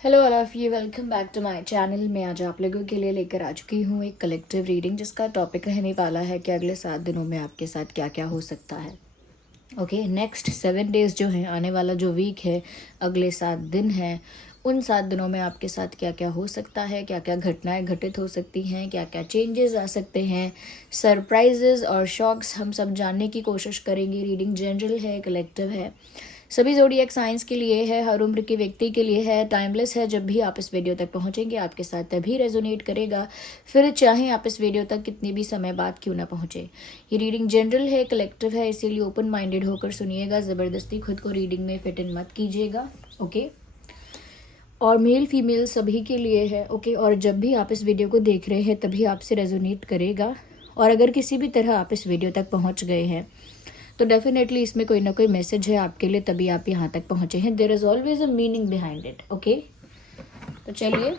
Hello all of you, welcome back to my channel. मैं आज आप लोगों के लिए लेकर आ चुकी हूँ एक कलेक्टिव रीडिंग जिसका टॉपिक रहने वाला है कि अगले 7 दिनों में आपके साथ क्या क्या हो सकता है। ओके, नेक्स्ट 7 डेज जो हैं, आने वाला जो वीक है, अगले 7 दिन हैं, उन 7 दिनों में आपके साथ क्या क्या हो सकता है, क्या क्या घटनाएं घटित हो सकती हैं, क्या क्या चेंजेस आ सकते हैं, सरप्राइजेस और शॉक्स हम सब जानने की कोशिश करेंगे। रीडिंग जनरल है, कलेक्टिव है, सभी ज़ोडिएक साइंस के लिए है, हर उम्र के व्यक्ति के लिए है, टाइमलेस है। जब भी आप इस वीडियो तक पहुंचेंगे आपके साथ तभी रेजोनेट करेगा, फिर चाहे आप इस वीडियो तक कितनी भी समय बाद क्यों ना पहुंचे। ये रीडिंग जनरल है, कलेक्टिव है, इसीलिए ओपन माइंडेड होकर सुनिएगा। ज़बरदस्ती खुद को रीडिंग में फिट इन मत कीजिएगा। ओके, और मेल फीमेल सभी के लिए है। ओके, और जब भी आप इस वीडियो को देख रहे हैं तभी आपसे रेजोनेट करेगा। और अगर किसी भी तरह आप इस वीडियो तक पहुंच गए हैं तो डेफिनेटली इसमें कोई ना कोई मैसेज है आपके लिए, तभी आप यहाँ तक पहुँचे हैं। There is always a meaning behind it. Okay, तो चलिए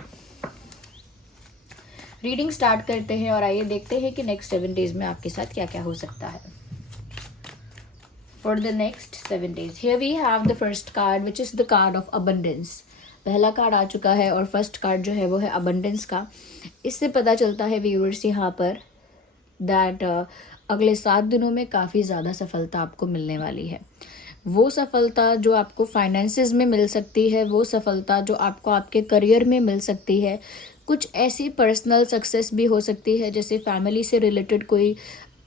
रीडिंग स्टार्ट करते हैं और आइए देखते हैं कि नेक्स्ट 7 डेज में आपके साथ क्या क्या हो सकता है। For the next 7 days here we have the first card which is the card of abundance. पहला कार्ड आ चुका है और फर्स्ट कार्ड जो है वो है अबंडेंस का। इससे पता चलता है व्यूअर्स यहाँ पर दैट अगले 7 दिनों में काफ़ी ज़्यादा सफलता आपको मिलने वाली है। वो सफलता जो आपको फाइनेंसेस में मिल सकती है, वो सफलता जो आपको आपके करियर में मिल सकती है, कुछ ऐसी पर्सनल सक्सेस भी हो सकती है जैसे फैमिली से रिलेटेड कोई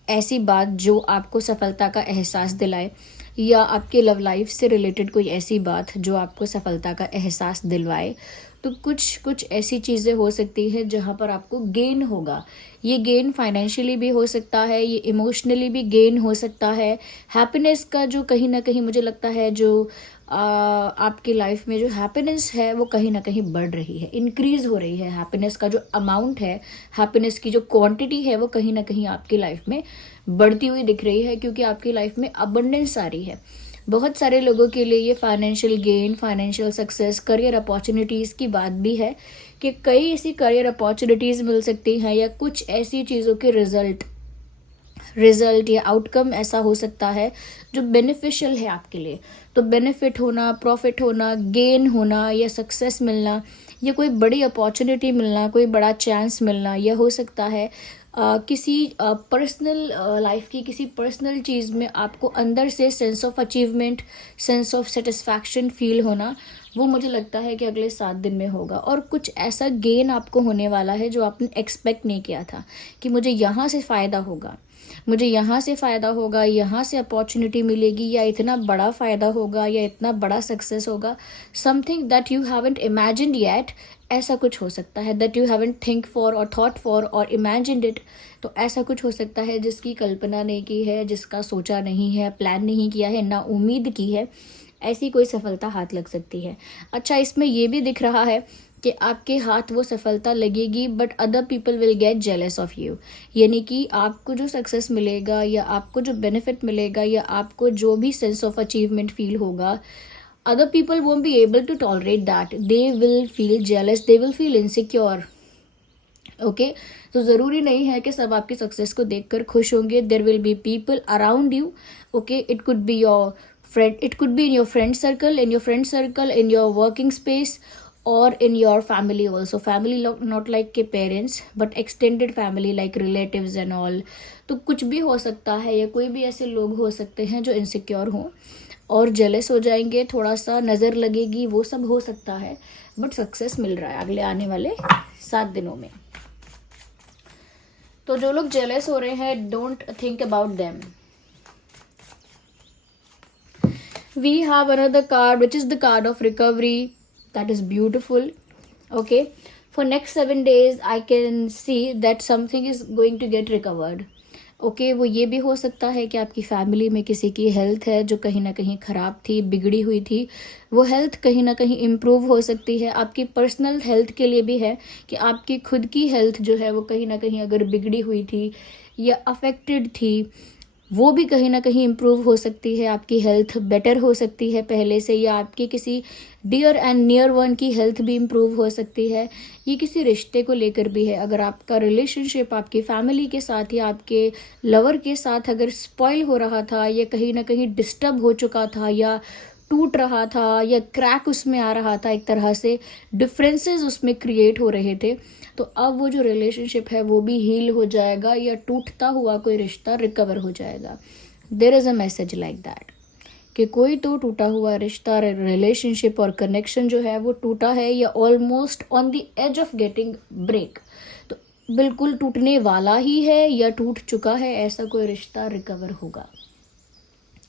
ऐसी बात जो आपको सफलता का एहसास दिलाए, या आपके लव लाइफ से रिलेटेड कोई ऐसी बात जो आपको सफलता का एहसास दिलवाए। तो कुछ ऐसी चीज़ें हो सकती है जहाँ पर आपको गेन होगा। ये गेन फाइनेंशियली भी हो सकता है, ये इमोशनली भी गेन हो सकता है। हैप्पीनेस का जो कहीं ना कहीं मुझे लगता है जो आपकी लाइफ में जो हैप्पीनेस है वो कहीं ना कहीं बढ़ रही है, इंक्रीज हो रही है। हैप्पीनेस का जो अमाउंट है, हैप्पीनेस की जो क्वांटिटी है वो कहीं ना कहीं आपकी लाइफ में बढ़ती हुई दिख रही है, क्योंकि आपकी लाइफ में अबंडेंस आ रही है। बहुत सारे लोगों के लिए ये financial gain, financial success, career opportunities की बात भी है कि कई ऐसी करियर अपॉर्चुनिटीज़ मिल सकती हैं, या कुछ ऐसी चीज़ों के रिजल्ट या आउटकम ऐसा हो सकता है जो बेनिफिशियल है आपके लिए। तो बेनिफिट होना, प्रॉफिट होना, गेन होना, या सक्सेस मिलना, या कोई बड़ी अपॉर्चुनिटी मिलना, कोई बड़ा चांस मिलना, यह हो सकता है किसी पर्सनल लाइफ की किसी पर्सनल चीज़ में आपको अंदर से sense of achievement, sense of satisfaction feel होना, वो मुझे लगता है कि अगले 7 दिन में होगा। और कुछ ऐसा गेन आपको होने वाला है जो आपने एक्सपेक्ट नहीं किया था कि मुझे यहाँ से फ़ायदा होगा, मुझे यहाँ से फ़ायदा होगा, यहाँ से अपॉर्चुनिटी मिलेगी, या इतना बड़ा फ़ायदा होगा, या इतना बड़ा सक्सेस होगा। Something that you haven't imagined yet, ऐसा कुछ हो सकता है। That you haven't think for और थॉट फॉर और इमेजिन्ड इट, तो ऐसा कुछ हो सकता है जिसकी कल्पना नहीं की है, जिसका सोचा नहीं है, प्लान नहीं किया है, ना उम्मीद की है, ऐसी कोई सफलता हाथ लग सकती है। अच्छा, इसमें ये भी दिख रहा है कि आपके हाथ वो सफलता लगेगी but other people will get jealous of you. यानी कि आपको जो सक्सेस मिलेगा, या आपको जो बेनिफिट मिलेगा, या आपको जो भी सेंस ऑफ अचीवमेंट फील होगा, other people won't be able to tolerate that. They will feel jealous, they will feel insecure. Okay, तो ज़रूरी नहीं है कि सब आपकी सक्सेस को देखकर खुश होंगे। There will be people around you. Okay, it could be your friend, it could be in your friend circle, in your working space, or in your family also. Family not like के parents but extended family like relatives and all. तो कुछ भी हो सकता है, या कोई भी ऐसे लोग हो सकते हैं जो इनसिक्योर हों और जेलस हो जाएंगे, थोड़ा सा नज़र लगेगी, वो सब हो सकता है। बट सक्सेस मिल रहा है अगले आने वाले 7 दिनों में। तो जो लोग जेलस हो रहे हैं, don't think about them. We have another card which is the card of recovery. That is beautiful. Okay, for next 7 days I can see that something is going to get recovered. Okay, वो ये भी हो सकता है कि आपकी family में किसी की हेल्थ है जो कहीं ना कहीं ख़राब थी, बिगड़ी हुई थी, वो हेल्थ कहीं ना कहीं इम्प्रूव हो सकती है। आपकी पर्सनल हेल्थ के लिए भी है कि आपकी खुद की हेल्थ जो है वो कहीं ना कहीं अगर बिगड़ी हुई थी या अफेक्टेड थी, वो भी कहीं ना कहीं इम्प्रूव हो सकती है। आपकी हेल्थ बेटर हो सकती है पहले से, या आपकी किसी डियर एंड नियर वन की हेल्थ भी इम्प्रूव हो सकती है। ये किसी रिश्ते को लेकर भी है। अगर आपका रिलेशनशिप आपकी फैमिली के साथ या आपके लवर के साथ अगर स्पॉइल हो रहा था, या कहीं ना कहीं डिस्टर्ब हो चुका था, या टूट रहा था या क्रैक उसमें आ रहा था, एक तरह से डिफरेंसेस उसमें क्रिएट हो रहे थे, तो अब वो जो रिलेशनशिप है वो भी हील हो जाएगा या टूटता हुआ कोई रिश्ता रिकवर हो जाएगा. There is a message like that कि कोई तो टूटा हुआ रिश्ता, रिलेशनशिप और कनेक्शन जो है वो टूटा है या almost on the edge of getting break. तो बिल्कुल टूटने वाला ही है या टूट चुका है, ऐसा कोई रिश्ता रिकवर होगा,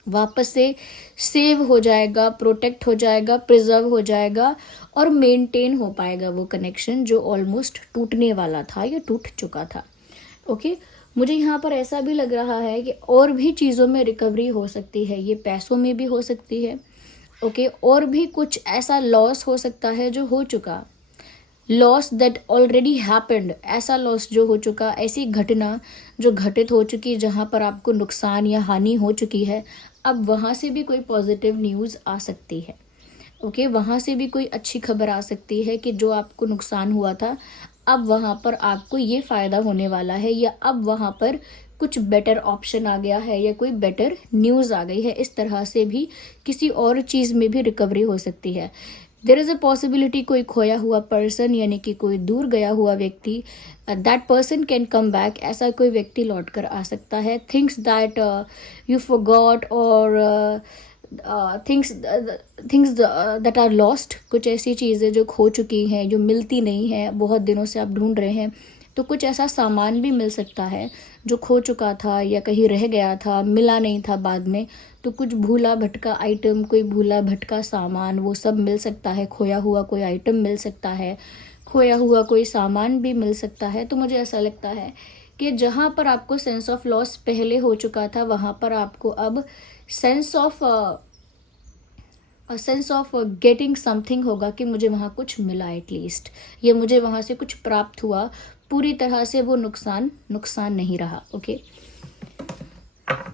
वापस से सेव हो जाएगा, प्रोटेक्ट हो जाएगा, प्रिजर्व हो जाएगा और मेंटेन हो पाएगा वो कनेक्शन जो ऑलमोस्ट टूटने वाला था या टूट चुका था. ओके, मुझे यहाँ पर ऐसा भी लग रहा है कि और भी चीज़ों में रिकवरी हो सकती है, ये पैसों में भी हो सकती है. ओके, और भी कुछ ऐसा लॉस हो सकता है जो हो चुका, लॉस दैट ऑलरेडी हैपेंड, ऐसा लॉस जो हो चुका, ऐसी घटना जो घटित हो चुकी जहाँ पर आपको नुकसान या हानि हो चुकी है, अब वहाँ से भी कोई पॉजिटिव न्यूज़ आ सकती है. ओके, वहाँ से भी कोई अच्छी खबर आ सकती है कि जो आपको नुकसान हुआ था अब वहाँ पर आपको ये फ़ायदा होने वाला है, या अब वहाँ पर कुछ बेटर ऑप्शन आ गया है या कोई बेटर न्यूज़ आ गई है. इस तरह से भी किसी और चीज़ में भी रिकवरी हो सकती है. देयर इज़ अ पॉसिबिलिटी कोई खोया हुआ पर्सन यानी कि कोई दूर गया हुआ व्यक्ति, that person can come back, ऐसा कोई व्यक्ति लौट कर आ सकता है. थिंग्स दैट यू फॉरगॉट और थिंग्स दैट आर लॉस्ट, कुछ ऐसी चीज़ें जो खो चुकी हैं, जो मिलती नहीं हैं, बहुत दिनों से आप ढूंढ रहे हैं, तो कुछ ऐसा सामान भी मिल सकता है जो खो चुका था या कहीं रह गया था, मिला नहीं था बाद में, तो कुछ भूला भटका आइटम, कोई भूला भटका सामान, वो सब मिल सकता है. खोया हुआ कोई आइटम मिल सकता है, खोया हुआ कोई सामान भी मिल सकता है. तो मुझे ऐसा लगता है कि जहाँ पर आपको सेंस ऑफ लॉस पहले हो चुका था, वहाँ पर आपको अब सेंस ऑफ गेटिंग समथिंग होगा कि मुझे वहाँ कुछ मिला एटलीस्ट, या मुझे वहाँ से कुछ प्राप्त हुआ, पूरी तरह से वो नुकसान नहीं रहा. ओके,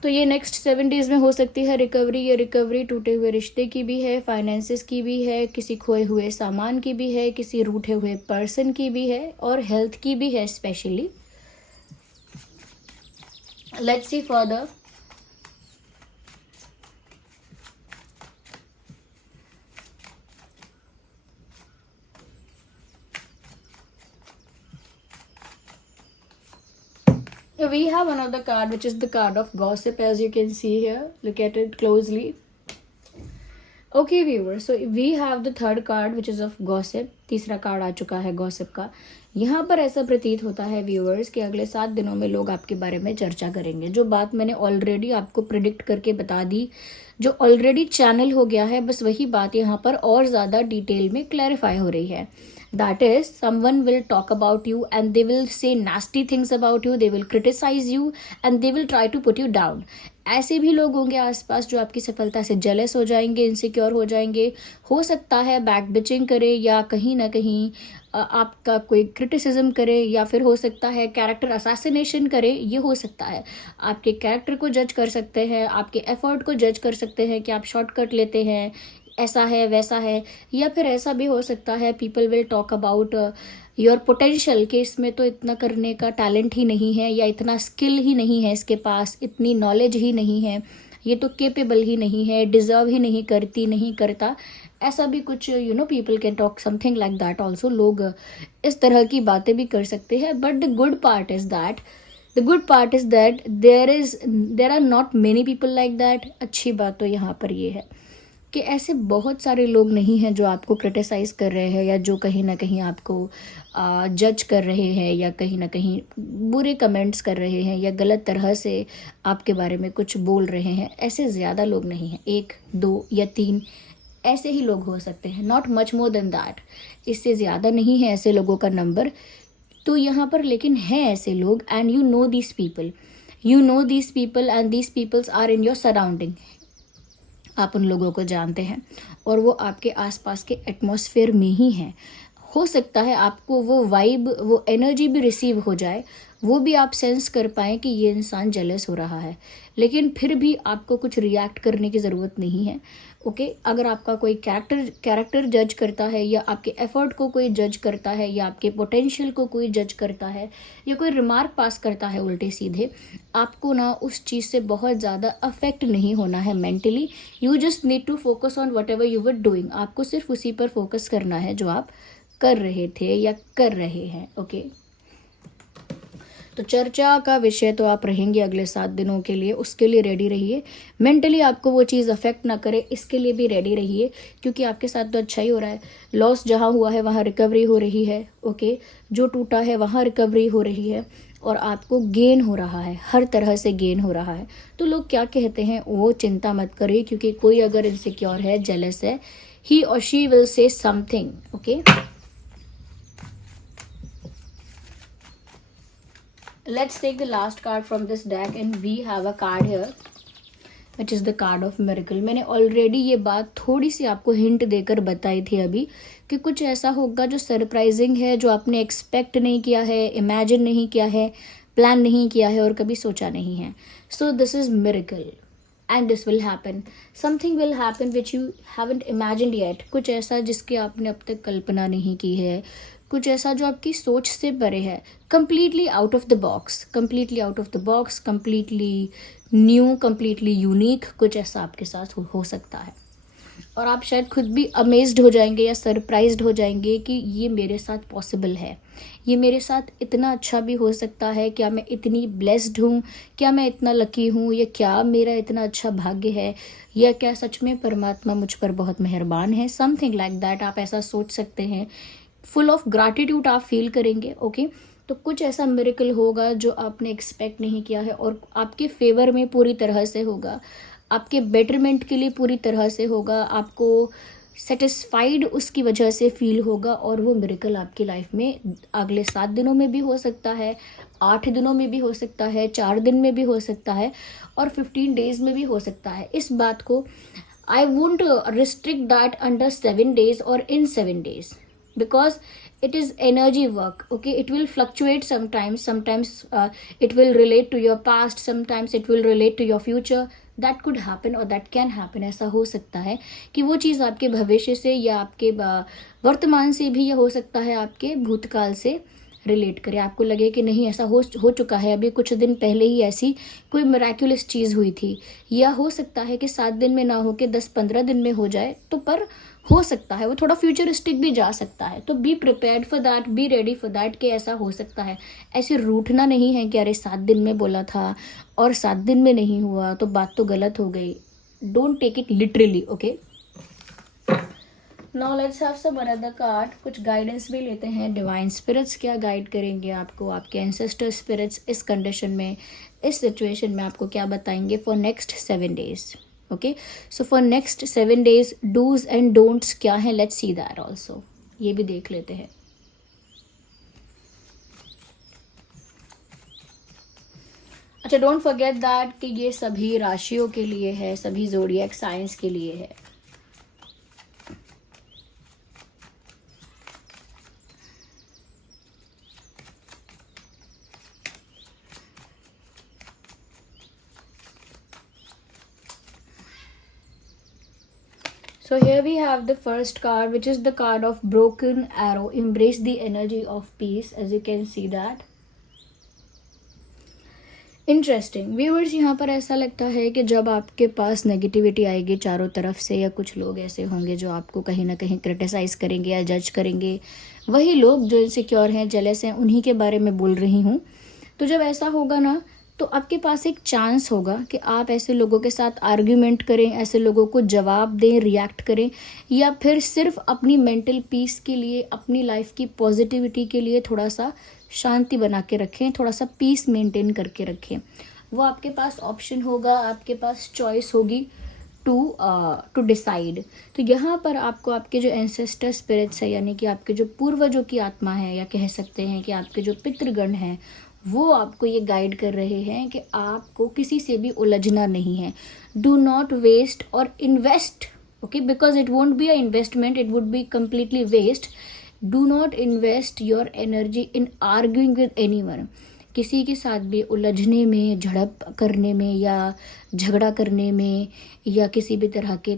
तो ये नेक्स्ट 7 डेज में हो सकती है रिकवरी. ये रिकवरी टूटे हुए रिश्ते की भी है, फाइनेंसेस की भी है, किसी खोए हुए सामान की भी है, किसी रूठे हुए पर्सन की भी है और हेल्थ की भी है specially. Let's see further. We have another card which is the card of gossip, as you can see here. Look at it closely. Okay viewers, so we have the third card which is of gossip. तीसरा card आ चुका है gossip का. यहाँ पर ऐसा प्रतीत होता है व्यूअर्स कि अगले 7 दिनों में लोग आपके बारे में चर्चा करेंगे. जो बात मैंने ऑलरेडी आपको प्रिडिक्ट करके बता दी, जो ऑलरेडी चैनल हो गया है, बस वही बात यहाँ पर और ज़्यादा डिटेल में क्लैरिफाई हो रही है. That is, someone will talk about you and they will say nasty things about you, they will criticize you and they will try to put you down. ऐसे भी लोग होंगे आसपास जो आपकी सफलता से जेलस हो जाएंगे, इनसिक्योर हो जाएंगे. हो सकता है बैक बिचिंग करे या कहीं ना कहीं आपका कोई क्रिटिसिज्म करे, या फिर हो सकता है कैरेक्टर असैसिनेशन करे. ये हो सकता है, आपके कैरेक्टर को जज कर सकते हैं, आपके एफर्ट को जज कर सकते हैं कि आप शॉर्टकट लेते हैं, ऐसा है वैसा है. या फिर ऐसा भी हो सकता है people will talk about your potential, कि इसमें तो इतना करने का टैलेंट ही नहीं है, या इतना स्किल ही नहीं है इसके पास, इतनी नॉलेज ही नहीं है, ये तो केपेबल ही नहीं है, डिजर्व ही नहीं करती, नहीं करता. ऐसा भी कुछ people can talk something like that also. लोग इस तरह की बातें भी कर सकते हैं. But the good part is that there are not many people like that. अच्छी बात तो यहाँ पर ये है कि ऐसे बहुत सारे लोग नहीं हैं जो आपको क्रिटिसाइज़ कर रहे हैं, या जो कहीं ना कहीं आपको जज कर रहे हैं, या कहीं ना कहीं बुरे कमेंट्स कर रहे हैं, या गलत तरह से आपके बारे में कुछ बोल रहे हैं. ऐसे ज़्यादा लोग नहीं हैं, 1, 2 या 3 ऐसे ही लोग हो सकते हैं. Not much more than that. इससे ज़्यादा नहीं है ऐसे लोगों का नंबर. तो यहाँ पर लेकिन हैं ऐसे लोग, and you know these people and these peoples are in your surrounding. आप उन लोगों को जानते हैं और वो आपके आसपास के एटमॉस्फेयर में ही हैं. हो सकता है आपको वो वाइब, वो एनर्जी भी रिसीव हो जाए, वो भी आप सेंस कर पाएँ कि ये इंसान जेलस हो रहा है, लेकिन फिर भी आपको कुछ रिएक्ट करने की ज़रूरत नहीं है। ओके, अगर आपका कोई कैरेक्टर जज करता है, या आपके एफर्ट को कोई जज करता है, या आपके पोटेंशियल को कोई जज करता है, या कोई रिमार्क पास करता है उल्टे सीधे, आपको ना उस चीज़ से बहुत ज़्यादा अफेक्ट नहीं होना है mentally. You just need to focus on whatever you were doing. आपको सिर्फ उसी पर फोकस करना है जो आप कर रहे थे या कर रहे हैं। ओके, तो चर्चा का विषय तो आप रहेंगे अगले 7 दिनों के लिए, उसके लिए रेडी रहिए। मेंटली आपको वो चीज़ अफेक्ट ना करे, इसके लिए भी रेडी रहिए, क्योंकि आपके साथ तो अच्छा ही हो रहा है। लॉस जहाँ हुआ है वहाँ रिकवरी हो रही है। ओके, जो टूटा है वहाँ रिकवरी हो रही है, और आपको गेन हो रहा है, हर तरह से गेन हो रहा है। तो लोग क्या कहते हैं वो चिंता मत करिए, क्योंकि कोई अगर इनसिक्योर है, जेलस है, ही और she will say something. Okay, let's take the last card from this deck, and we have a card here which is the card of miracle. मैंने ऑलरेडी ये बात थोड़ी सी आपको हिंट देकर बताई थी अभी, कि कुछ ऐसा होगा जो सरप्राइजिंग है, जो आपने एक्सपेक्ट नहीं किया है, इमेजिन नहीं किया है, प्लान नहीं किया है, और कभी सोचा नहीं है। So this is miracle and this will happen. Something will happen which you haven't imagined yet. कुछ ऐसा जिसकी आपने अब तक कल्पना नहीं की है, कुछ ऐसा जो आपकी सोच से परे है, completely out of the box, completely out of the box, completely new, completely unique। कुछ ऐसा आपके साथ हो सकता है, और आप शायद खुद भी अमेज्ड हो जाएंगे या सरप्राइज्ड हो जाएंगे कि ये मेरे साथ पॉसिबल है, ये मेरे साथ इतना अच्छा भी हो सकता है। क्या मैं इतनी ब्लेस्ड हूँ, क्या मैं इतना लकी हूँ, या क्या मेरा इतना अच्छा भाग्य है, या क्या सच में परमात्मा मुझ पर बहुत मेहरबान है। समथिंग लाइक दैट आप ऐसा सोच सकते हैं। फुल ऑफ ग्रैटिट्यूड आप फील करेंगे। ओके, तो कुछ ऐसा मिरेकल होगा जो आपने एक्सपेक्ट नहीं किया है, और आपके फेवर में पूरी तरह से होगा, आपके बेटरमेंट के लिए पूरी तरह से होगा, आपको सेटिस्फाइड उसकी वजह से फील होगा। और वो मिरेकल आपकी लाइफ में अगले 7 दिनों में भी हो सकता है, 8 दिनों में भी हो सकता है, 4 दिन में भी हो सकता है, और 15 डेज में भी हो सकता है। इस बात को I won't restrict that under 7 days और इन 7 days, because it is energy work. Okay, it will fluctuate sometimes it will relate to your past, sometimes it will relate to your future. That could happen or that can happen. ऐसा हो सकता है कि वो चीज़ आपके भविष्य से या आपके वर्तमान से भी, या हो सकता है आपके भूतकाल से रिलेट करे। आपको लगे कि नहीं ऐसा हो चुका है, अभी कुछ दिन पहले ही ऐसी कोई मिराक्युलस चीज़ हुई थी, या हो सकता है कि 7 दिन में ना हो के 10-15 दिन में हो जाए। तो पर हो सकता है वो थोड़ा फ्यूचरिस्टिक भी जा सकता है। तो be prepared for that, be ready for that कि ऐसा हो सकता है। ऐसे रूठना नहीं है कि अरे 7 दिन में बोला था और 7 दिन में नहीं हुआ तो बात तो गलत हो गई। Don't take it literally. Okay, now let's have some another card. कुछ गाइडेंस भी लेते हैं। डिवाइन स्पिरिट्स क्या गाइड करेंगे आपको, आपके एंसेस्टर स्पिरिट्स इस कंडीशन में, इस सिचुएशन में आपको क्या बताएंगे for next 7 days। Okay, so for next 7 days do's and don'ts क्या है, लेट्स सी दैट ऑल्सो। ये भी देख लेते हैं। अच्छा, डोंट फॉरगेट दैट कि ये सभी राशियों के लिए है, सभी ज़ोडिएक साइंस के लिए है। So here we have the first card, which is the card of broken arrow. Embrace the energy of peace, as you can see that. Interesting viewers, यहाँ पर ऐसा लगता है कि जब आपके पास नेगेटिविटी आएगी चारों तरफ से, या कुछ लोग ऐसे होंगे जो आपको कहीं ना कहीं क्रिटिसाइज़ करेंगे या जज करेंगे, वही लोग जो इनसिक्योर हैं, जेलस हैं, उन्हीं के बारे में बोल रही हूँ। तो जब ऐसा होगा ना, तो आपके पास एक चांस होगा कि आप ऐसे लोगों के साथ आर्ग्यूमेंट करें, ऐसे लोगों को जवाब दें, रिएक्ट करें, या फिर सिर्फ अपनी मेंटल पीस के लिए, अपनी लाइफ की पॉजिटिविटी के लिए थोड़ा सा शांति बना के रखें, थोड़ा सा पीस मेंटेन करके रखें। वो आपके पास ऑप्शन होगा, आपके पास चॉइस होगी टू डिसाइड। तो यहाँ पर आपको आपके जो एंसेस्टर स्पिरिट्स है, यानी कि आपके जो पूर्वजों की आत्मा है, या कह सकते हैं कि आपके जो पितृगण हैं, वो आपको ये गाइड कर रहे हैं कि आपको किसी से भी उलझना नहीं है। डू नॉट वेस्ट और invest, okay, because it won't be a investment, it would be completely waste. Do not invest your energy in arguing with anyone. किसी के साथ भी उलझने में, झड़प करने में या झगड़ा करने में या किसी भी तरह के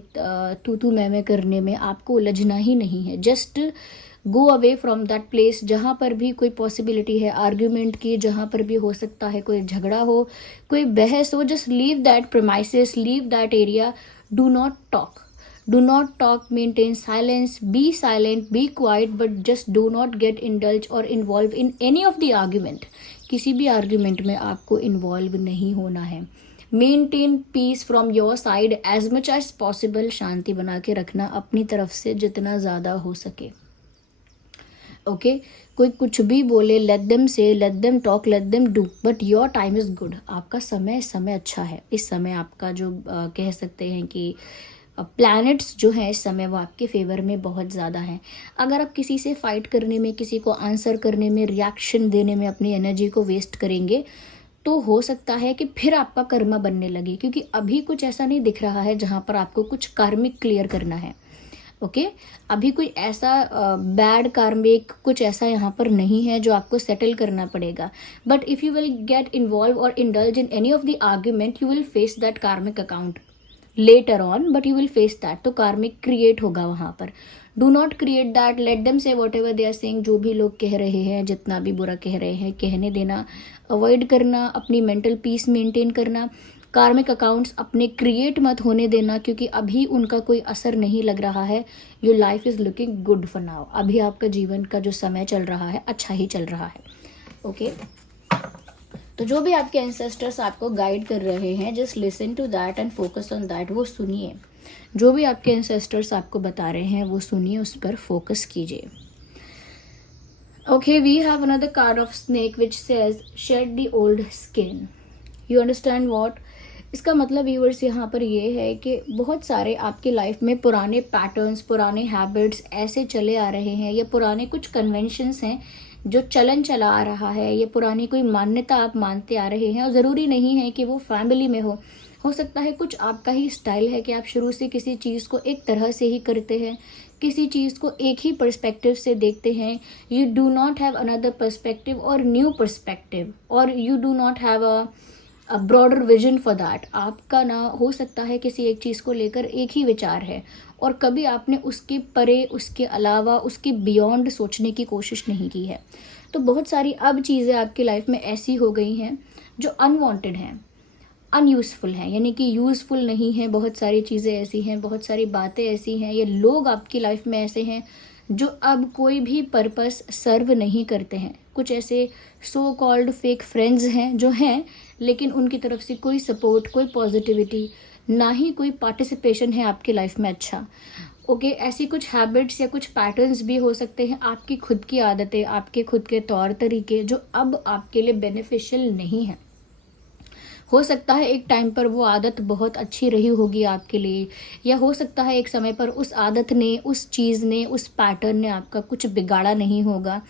तू तू मैं करने में आपको उलझना ही नहीं है। Just go away from that place जहाँ पर भी कोई पॉसिबिलिटी है आर्ग्यूमेंट की, जहाँ पर भी हो सकता है कोई झगड़ा हो, कोई बहस हो, just leave that premises, leave that area, do not talk, do not talk, maintain silence, be silent, be quiet, but just do not get indulge or involve in any of the argument। किसी भी argument में आपको involve नहीं होना है। Maintain peace from your side as much as possible, शांति बना के रखना अपनी तरफ से जितना ज़्यादा हो सके। ओके कोई कुछ भी बोले, लेट देम से, let them talk, let them do, but your time is good. आपका समय अच्छा है। इस समय आपका जो कह सकते हैं कि प्लैनेट्स जो है इस समय वो आपके फेवर में बहुत ज़्यादा हैं। अगर आप किसी से फाइट करने में, किसी को आंसर करने में, रिएक्शन देने में अपनी एनर्जी को वेस्ट करेंगे तो हो सकता है कि फिर आपका कर्मा बनने लगे, क्योंकि अभी कुछ ऐसा नहीं दिख रहा है जहाँ पर आपको कुछ कार्मिक क्लियर करना है। ओके अभी कोई ऐसा बैड कार्मिक कुछ ऐसा यहाँ पर नहीं है जो आपको सेटल करना पड़ेगा। But if you will get involve और indulge in any of the argument, you will face that karmic account later on, but you will face that. तो कार्मिक क्रिएट होगा वहाँ पर। Do not create that, let them say whatever they are saying. जो भी लोग कह रहे हैं, जितना भी बुरा कह रहे हैं, कहने देना, अवॉइड करना, अपनी मेंटल पीस मेंटेन करना। कार्मिक अकाउंट्स अपने क्रिएट मत होने देना, क्योंकि अभी उनका कोई असर नहीं लग रहा है। Your life is looking good for now. अभी आपका जीवन का जो समय चल रहा है अच्छा ही चल रहा है। ओके तो जो भी आपके एंसेस्टर्स आपको गाइड कर रहे हैं, just listen to that and focus on that. वो सुनिए, जो भी आपके एंसेस्टर्स आपको बता रहे हैं वो सुनिए, उस पर फोकस कीजिए। Okay we have another card of snake which says shed the old skin. You understand what? इसका मतलब व्यूअर्स यहाँ पर ये है कि बहुत सारे आपकी लाइफ में पुराने पैटर्न्स, पुराने हैबिट्स ऐसे चले आ रहे हैं, या पुराने कुछ कन्वेंशंस हैं जो चलन चला आ रहा है, ये पुरानी कोई मान्यता आप मानते आ रहे हैं। और ज़रूरी नहीं है कि वो फैमिली में हो सकता है कुछ आपका ही स्टाइल है कि आप शुरू से किसी चीज़ को एक तरह से ही करते हैं, किसी चीज़ को एक ही पर्सपेक्टिव से देखते हैं। You do not have another perspective और न्यू पर्सपेक्टिव, और you do not have a broader vision for that. आपका ना हो सकता है किसी एक चीज़ को लेकर एक ही विचार है, और कभी आपने उसके परे, उसके अलावा, उसके बियॉन्ड सोचने की कोशिश नहीं की है। तो बहुत सारी अब चीज़ें आपकी लाइफ में ऐसी हो गई हैं जो अनवांटेड हैं, अनयूज़फुल हैं, यानी कि यूज़फुल नहीं है। बहुत सारी चीज़ें ऐसी हैं, बहुत सारी बातें ऐसी हैं, ये लोग आपकी लाइफ में ऐसे हैं जो अब कोई भी पर्पस सर्व नहीं करते हैं। कुछ ऐसे सो कॉल्ड फेक फ्रेंड्स हैं जो हैं, लेकिन उनकी तरफ से कोई सपोर्ट, कोई पॉजिटिविटी, ना ही कोई पार्टिसिपेशन है आपकी लाइफ में। अच्छा ओके ऐसी कुछ हैबिट्स या कुछ पैटर्न्स भी हो सकते हैं, आपकी खुद की आदतें, आपके खुद के तौर तरीके जो अब आपके लिए बेनिफिशियल नहीं है। हो सकता है एक टाइम पर वो आदत बहुत अच्छी रही होगी आपके लिए, या हो सकता है एक समय पर उस आदत ने, उस चीज़ ने, उस पैटर्न ने आपका कुछ बिगाड़ा नहीं होगा,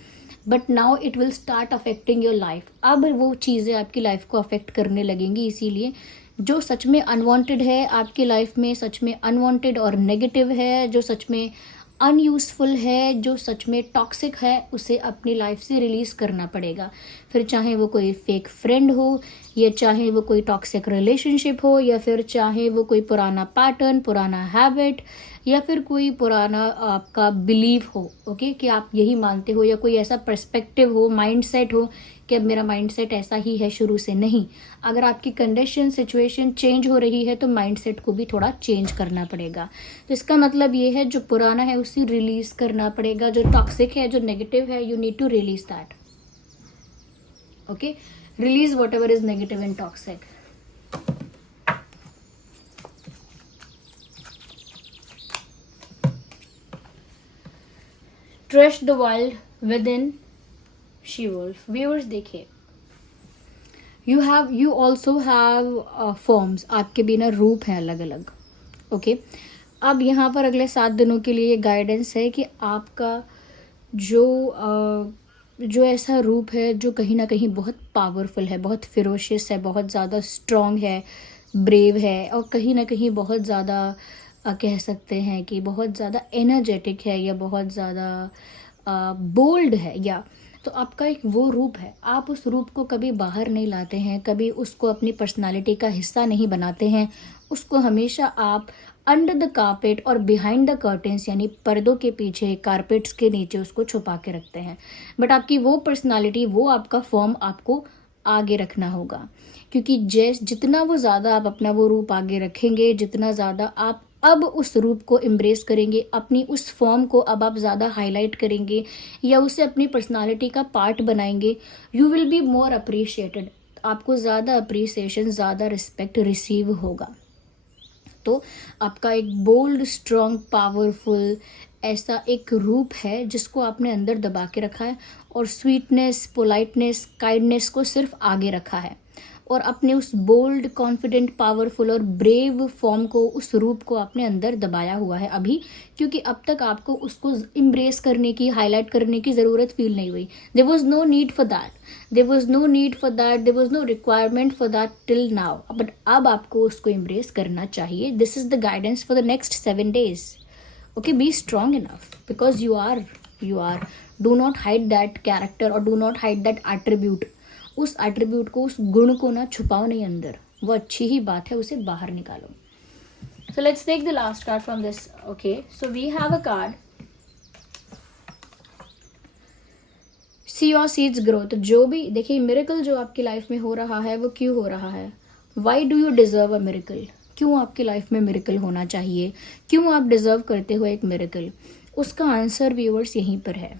but now it will start affecting your life. अब वो चीज़ें आपकी लाइफ को अफेक्ट करने लगेंगी। इसीलिए जो सच में अनवांटेड है आपकी लाइफ में, सच में अनवांटेड और नेगेटिव है, जो सच में अनयूज़फुल है, जो सच में टॉक्सिक है, उसे अपनी लाइफ से रिलीज़ करना पड़ेगा। फिर चाहे वो कोई फेक फ्रेंड हो, या चाहे वो कोई टॉक्सिक रिलेशनशिप हो, या फिर चाहे वो कोई पुराना पैटर्न, पुराना हैबिट, या फिर कोई पुराना आपका बिलीव हो, ओके कि आप यही मानते हो, या कोई ऐसा पर्सपेक्टिव हो, माइंडसेट हो कि अब मेरा माइंडसेट ऐसा ही है शुरू से। नहीं, अगर आपकी कंडीशन, सिचुएशन चेंज हो रही है तो माइंडसेट को भी थोड़ा चेंज करना पड़ेगा। तो इसका मतलब ये है जो पुराना है उसे रिलीज़ करना पड़ेगा, जो टॉक्सिक है, जो नेगेटिव है, you need to release that. Okay release whatever is negative and toxic. Trust the world within she wolf. Viewers देखिए, यू ऑल्सो हैव फॉर्म्स, आपके भी ना रूप हैं अलग अलग। ओके अब यहाँ पर अगले 7 दिनों के लिए गाइडेंस है कि आपका जो ऐसा रूप है जो कहीं ना कहीं बहुत पावरफुल है, बहुत फिरोशियस है, बहुत ज़्यादा स्ट्रॉन्ग है, ब्रेव है, और कहीं ना कहीं बहुत ज़्यादा कह सकते हैं कि बहुत ज़्यादा एनर्जेटिक है, या बहुत ज़्यादा बोल्ड है, या तो आपका एक वो रूप है, आप उस रूप को कभी बाहर नहीं लाते हैं, कभी उसको अपनी पर्सनालिटी का हिस्सा नहीं बनाते हैं। उसको हमेशा आप अंडर द कारपेट और बिहाइंड द कर्टेंस यानी पर्दों के पीछे, कारपेट्स के नीचे उसको छुपा के रखते हैं। बट आपकी वो पर्सनालिटी, वो आपका फॉर्म आपको आगे रखना होगा, क्योंकि जितना वो ज़्यादा आप अपना वो रूप आगे रखेंगे, जितना ज़्यादा आप अब उस रूप को एम्ब्रेस करेंगे, अपनी उस फॉर्म को अब आप ज़्यादा हाईलाइट करेंगे या उसे अपनी पर्सनालिटी का पार्ट बनाएंगे, you will be more appreciated. आपको ज़्यादा अप्रिसिएशन, ज़्यादा रिस्पेक्ट रिसीव होगा। तो आपका एक बोल्ड, स्ट्रॉन्ग, पावरफुल ऐसा एक रूप है जिसको आपने अंदर दबा के रखा है, और स्वीटनेस, पोलाइटनेस, काइंडनेस को सिर्फ आगे रखा है, और अपने उस बोल्ड, कॉन्फिडेंट, पावरफुल और ब्रेव फॉर्म को, उस रूप को आपने अंदर दबाया हुआ है अभी, क्योंकि अब तक आपको उसको इम्ब्रेस करने की, हाईलाइट करने की ज़रूरत फील नहीं हुई। There was no need for that, there was no need for that, there was no requirement for that till now, but अब आपको उसको इम्ब्रेस करना चाहिए। This is the guidance for the next 7 days. Okay, be strong enough because you are. Do not hide that character or do not hide that attribute. उस attribute को, उस गुण को ना छुपाओ नहीं अंदर, वो अच्छी ही बात है, उसे बाहर निकालो। So let's take the last card from this. Okay, so we have a card, see your seeds growth. जो भी देखिए, मिरेकल जो आपकी लाइफ में हो रहा है वो क्यों हो रहा है? Why do you deserve a miracle? क्यों आपकी लाइफ में मिरेकल होना चाहिए? क्यों आप डिजर्व करते हो एक मिरेकल? उसका आंसर व्यूअर्स यहीं पर है।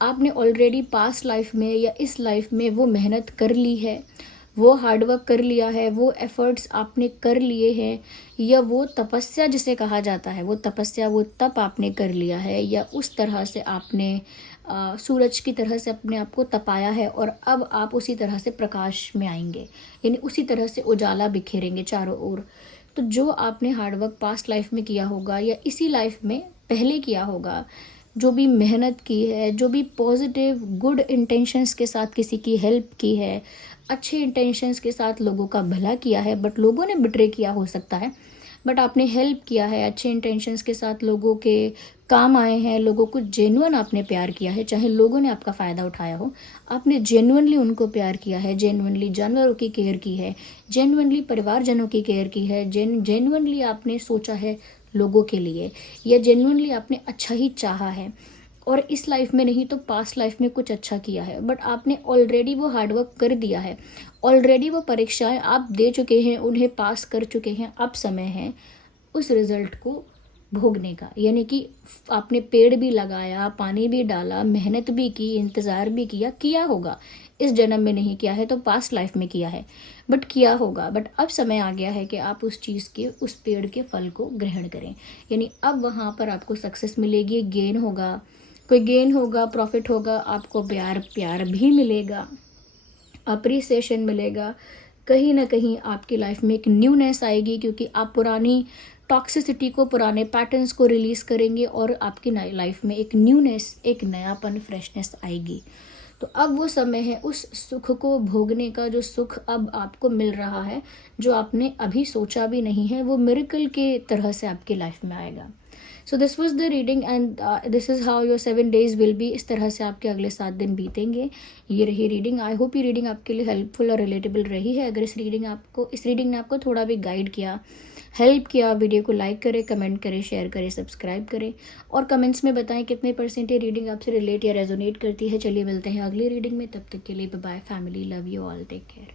आपने ऑलरेडी पास्ट लाइफ में या इस लाइफ में वो मेहनत कर ली है, वो हार्डवर्क कर लिया है, वो एफर्ट्स आपने कर लिए हैं, या वो तपस्या जिसे कहा जाता है, वो तपस्या, वो तप आपने कर लिया है, या उस तरह से आपने सूरज की तरह से अपने आप को तपाया है, और अब आप उसी तरह से प्रकाश में आएंगे, यानी उसी तरह से उजाला बिखेरेंगे चारों ओर। तो जो आपने हार्डवर्क पास्ट लाइफ में किया होगा या इसी लाइफ में पहले किया होगा, जो भी मेहनत की है, जो भी पॉजिटिव गुड इंटेंशंस के साथ किसी की हेल्प की है, अच्छे इंटेंशंस के साथ लोगों का भला किया है, बट लोगों ने बिट्रे किया हो सकता है, बट आपने हेल्प किया है, अच्छे इंटेंशंस के साथ लोगों के काम आए हैं, लोगों को जेन्युइन आपने प्यार किया है, चाहे लोगों ने आपका फ़ायदा उठाया हो, आपने जेन्युइनली उनको प्यार किया है, जेन्युइनली जानवरों की केयर की है, जेन्युइनली परिवारजनों की केयर की है, जेन्युइनली आपने सोचा है लोगों के लिए, या जेन्युइनली आपने अच्छा ही चाहा है, और इस लाइफ में नहीं तो पास्ट लाइफ में कुछ अच्छा किया है, बट आपने ऑलरेडी वो हार्डवर्क कर दिया है, ऑलरेडी वो परीक्षाएं आप दे चुके हैं, उन्हें पास कर चुके हैं। अब समय है उस रिज़ल्ट को भोगने का, यानी कि आपने पेड़ भी लगाया, पानी भी डाला, मेहनत भी की, इंतज़ार भी किया होगा। इस जन्म में नहीं किया है तो पास्ट लाइफ में किया है, बट किया होगा। बट अब समय आ गया है कि आप उस चीज़ के, उस पेड़ के फल को ग्रहण करें, यानी अब वहाँ पर आपको सक्सेस मिलेगी, गेन होगा, कोई गेन होगा, प्रॉफिट होगा, आपको प्यार भी मिलेगा, अप्रिसिएशन मिलेगा, कहीं ना कहीं आपकी लाइफ में एक न्यूनेस आएगी, क्योंकि आप पुरानी टॉक्सिसिटी को, पुराने पैटर्न्स को रिलीज़ करेंगे, और आपकी लाइफ में एक न्यूनेस, एक नयापन, फ्रेशनेस आएगी। तो अब वो समय है उस सुख को भोगने का, जो सुख अब आपको मिल रहा है, जो आपने अभी सोचा भी नहीं है, वो मिरेकल के तरह से आपकी लाइफ में आएगा। So this was the reading and this is how your 7 days will be. इस तरह से आपके अगले 7 दिन बीतेंगे। ये रही रीडिंग। आई होप ये रीडिंग आपके लिए हेल्पफुल और रिलेटेबल रही है। अगर इस रीडिंग ने आपको थोड़ा भी गाइड किया, हेल्प किया, वीडियो को लाइक करें, कमेंट करें, शेयर करें, सब्सक्राइब करें, और कमेंट्स में बताएं कितने % ये रीडिंग आपसे रिलेट या रेजोनेट करती है। चलिए मिलते हैं अगली रीडिंग में, तब तक के लिए bye bye family, love you all, take care.